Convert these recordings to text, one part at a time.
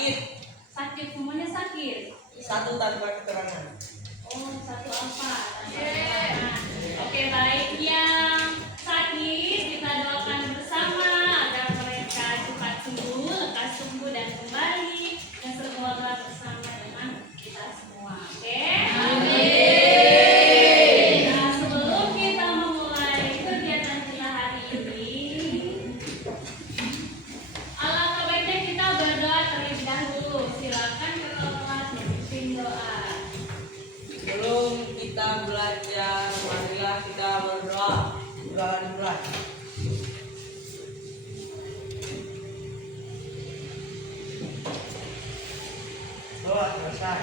sakit. Sakit, semuanya sakit. Satu tanpa keterangan. Oh, satu apa? Oke, baik. Yang sakit kita doakan bersama agar mereka cepat sembuh, lekas sembuh dan kembali dan berkeluarga bersama dengan kita semua. Oke? Amin. Nah, sebelum kita memulai kegiatan kita hari ini, alangkah baiknya kita berdoa terlebih dahulu. Silakan kalau telah memimpin doa. Sebelum kita belajar, marilah kita berdoa. Doa dimulai. Doa selesai.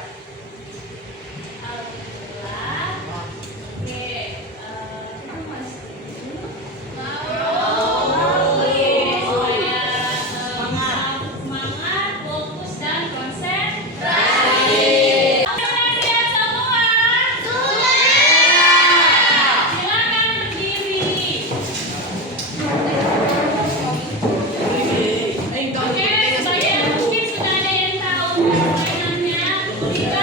Alhamdulillah. Oke, itu masih supaya semangat, fokus dan konsentrasi. Oke, siap semua? Silakan berdiri. Oke, sebagian mungkin sudah ada yang tahu permainannya. Kita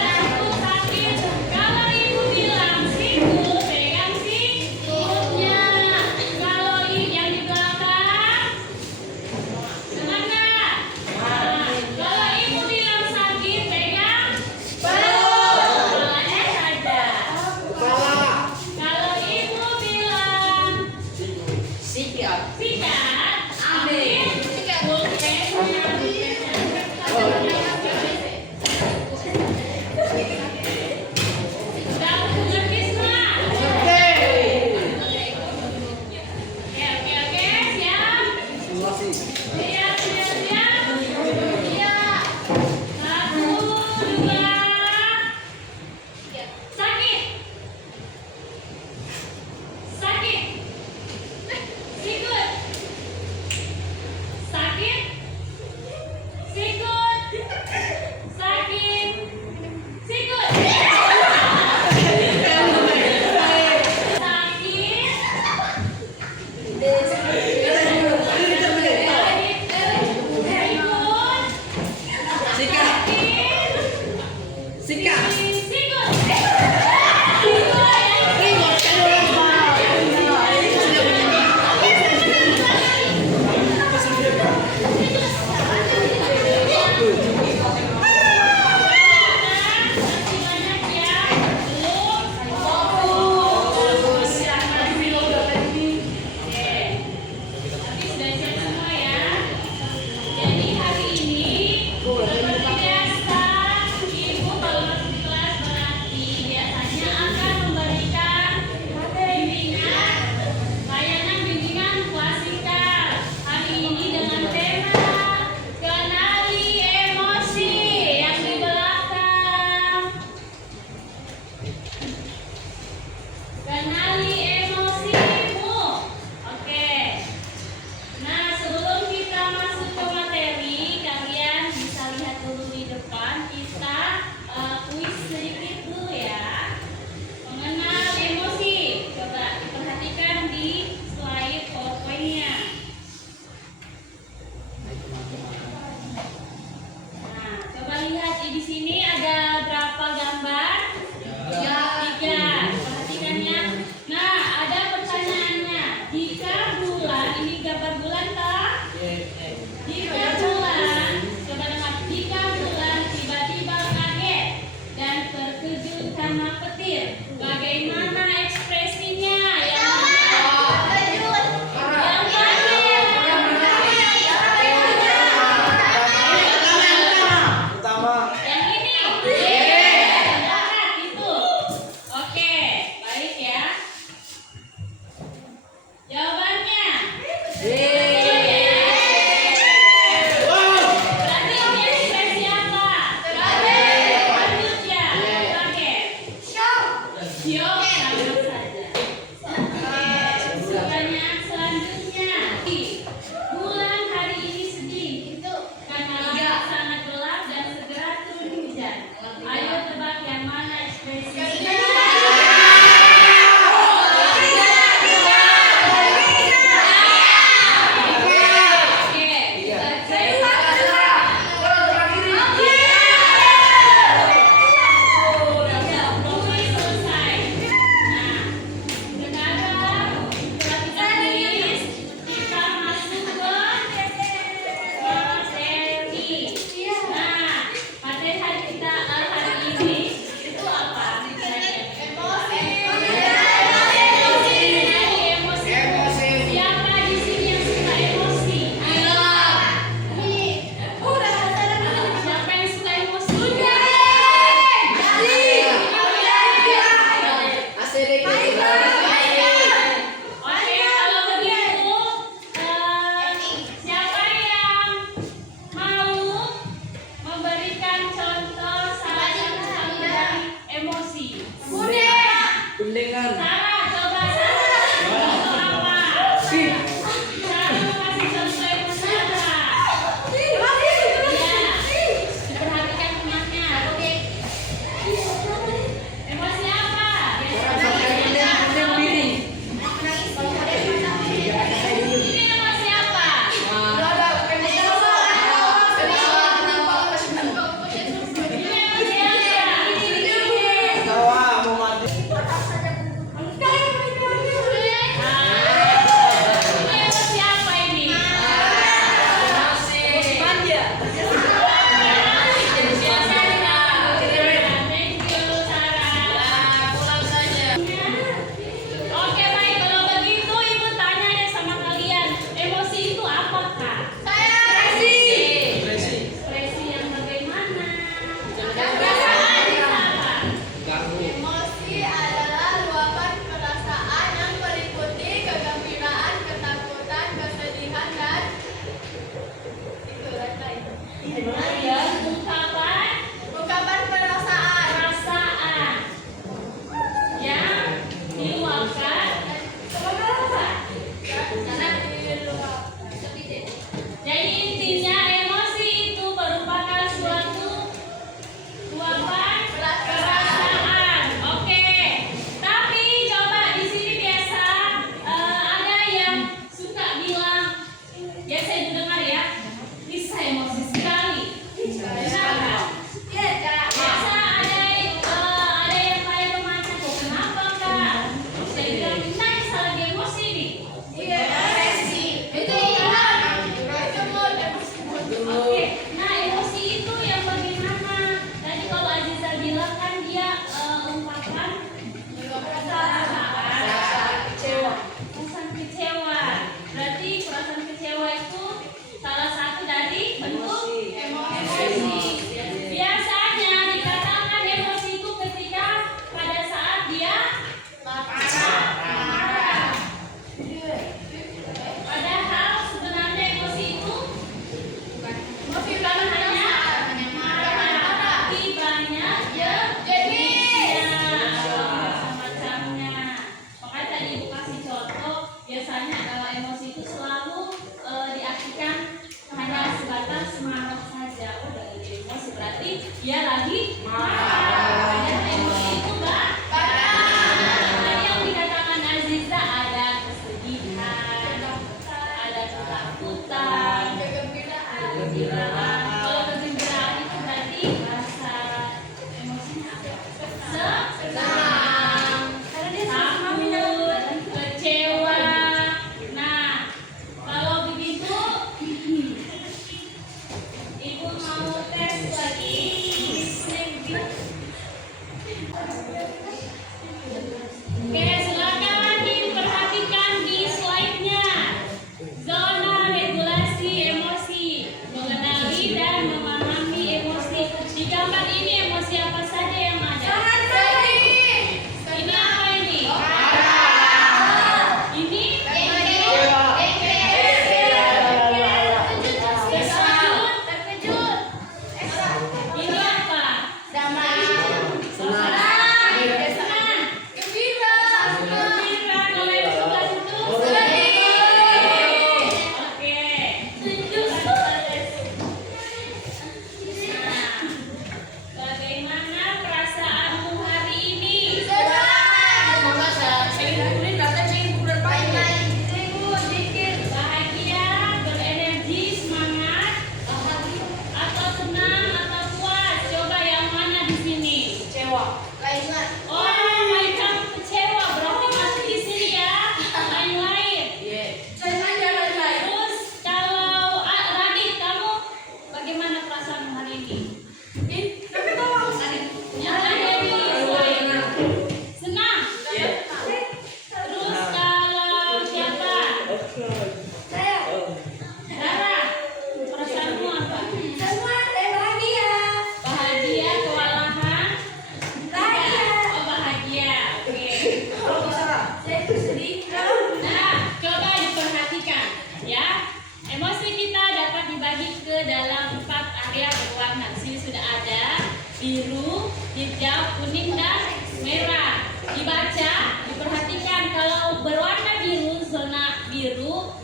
ke dalam 4 area berwarna. Di sini sudah ada biru, hijau, kuning, dan merah. Dibaca, diperhatikan kalau berwarna biru, zona biru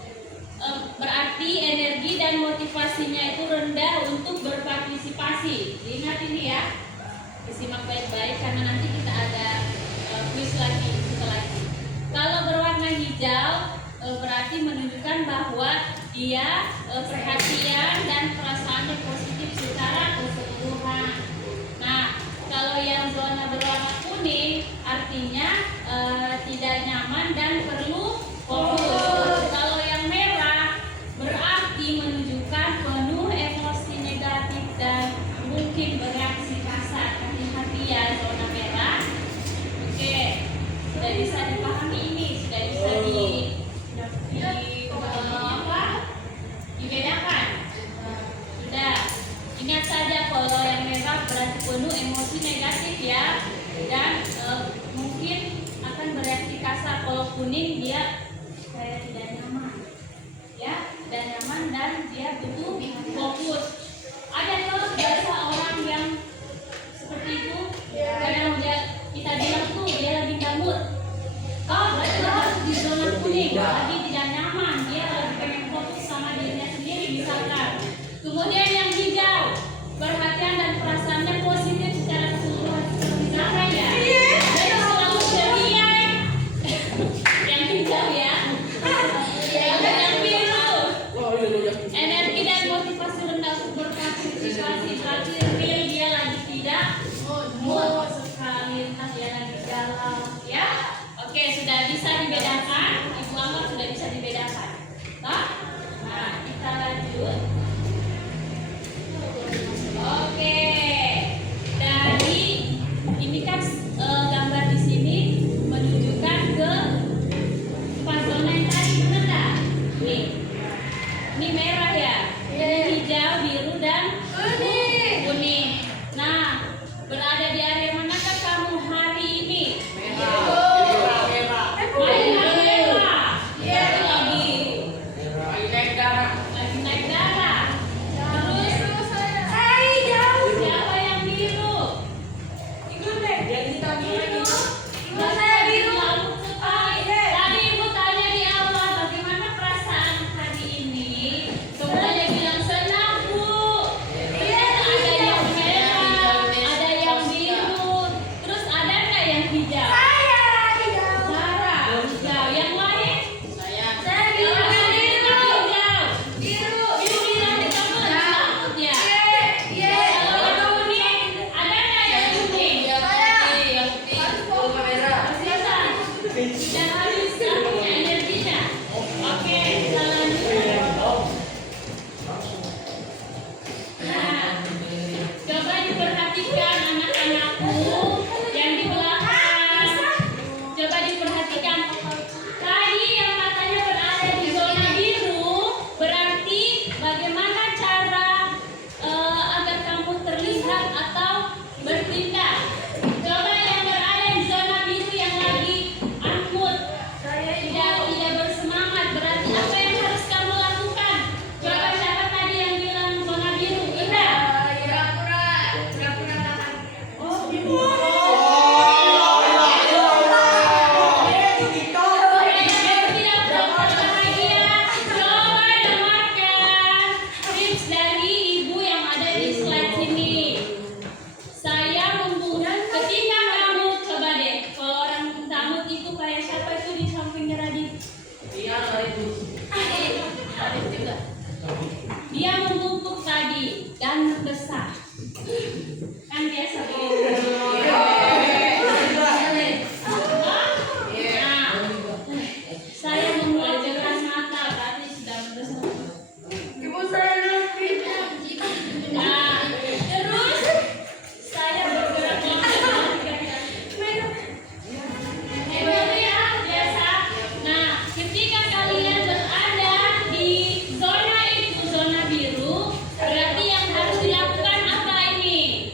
berarti energi dan motivasinya itu rendah untuk berpartisipasi. Ingat ini ya, disimak baik-baik karena nanti kita ada kuis lagi, Kalau berwarna hijau berarti menunjukkan bahwa dia perhatian dan perasaannya positif secara keseluruhan. Nah, kalau yang zona berwarna kuning artinya tidak nyaman dan perlu fokus. Kalau yang merah berarti menunjukkan penuh emosi negatif dan mungkin bereaksi kasar. Hati-hati ya zona merah. Oke, sudah bisa dipahami ini, sudah bisa dibedakan. Sudah. Ingat saja kalau yang merah berarti penuh emosi negatif ya, dan mungkin akan bereaksi kasar. Kalau kuning dia kayak tidak nyaman, ya, tidak nyaman dan dia butuh fokus. Ada tuh biasa orang yang seperti itu, kadang kita bilang tuh dia lagi gabut. Oh, berarti harus di zona kuning, lagi tidak nyaman, dia lagi pengen fokus sama dirinya sendiri misalkan. Kemudian yang hijau, perhatian dan perasaannya positif secara keseluruhan seperti saya ya. Jadi selalu ceria. Yang hijau ya. Yang biru, energi dan motivasi rendah untuk berpartisipasi, berarti real dia lagi tidak mood sekali, entah dia lagi galau ya. Oke, sudah bisa dibedakan. Ibu anggap sudah bisa dibedakan. Nah, kita lanjut. Oke, dari ini kan gambar di sini menunjukkan ke 4 zona yang tadi, benar nggak? Nih, ini merah ya, ini hijau, biru, dan kuning. Nah, berada di area manakah kamu hari ini? Lagi naik darah. Terus siapa yang biru? Tadi ibu tanya di awal bagaimana perasaan hari ini. Semuanya bilang senang bu. Ada yang merah, ada yang biru. Terus ada nggak yang hijau? Sarah, hijau. Yang lain? Dan habis punya energinya. Oke, kita lanjut. Nah, coba diperhatikan anak-anakku yang di belakang. Coba diperhatikan. Tadi yang matanya berada di zona biru, berarti bagaimana cara agar kamu terlihat atau bertindak. Coba yang berada di zona biru yang lagi angkut, tidak bersemangat, berarti apa yang harus kamu lakukan? Coba siapa tadi yang bilang zona biru? Indra. Oh, tidak berbahagia. Coba dengarkan tips dari ibu yang ada di slide sini. Saya ketika kamu coba deh, kalau orang tamut itu kayak siapa itu di sampingnya Radit? Dia membungkuk tadi dan membesar. Kan biasa begitu. Nah, saya membuatkan mata berarti sudah membesar. Nah, terus saya bergerak dulu ya, biasa. Nah, ketika kalian berada di zona itu, zona biru, berarti yang harus dilakukan apa ini?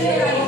Yeay.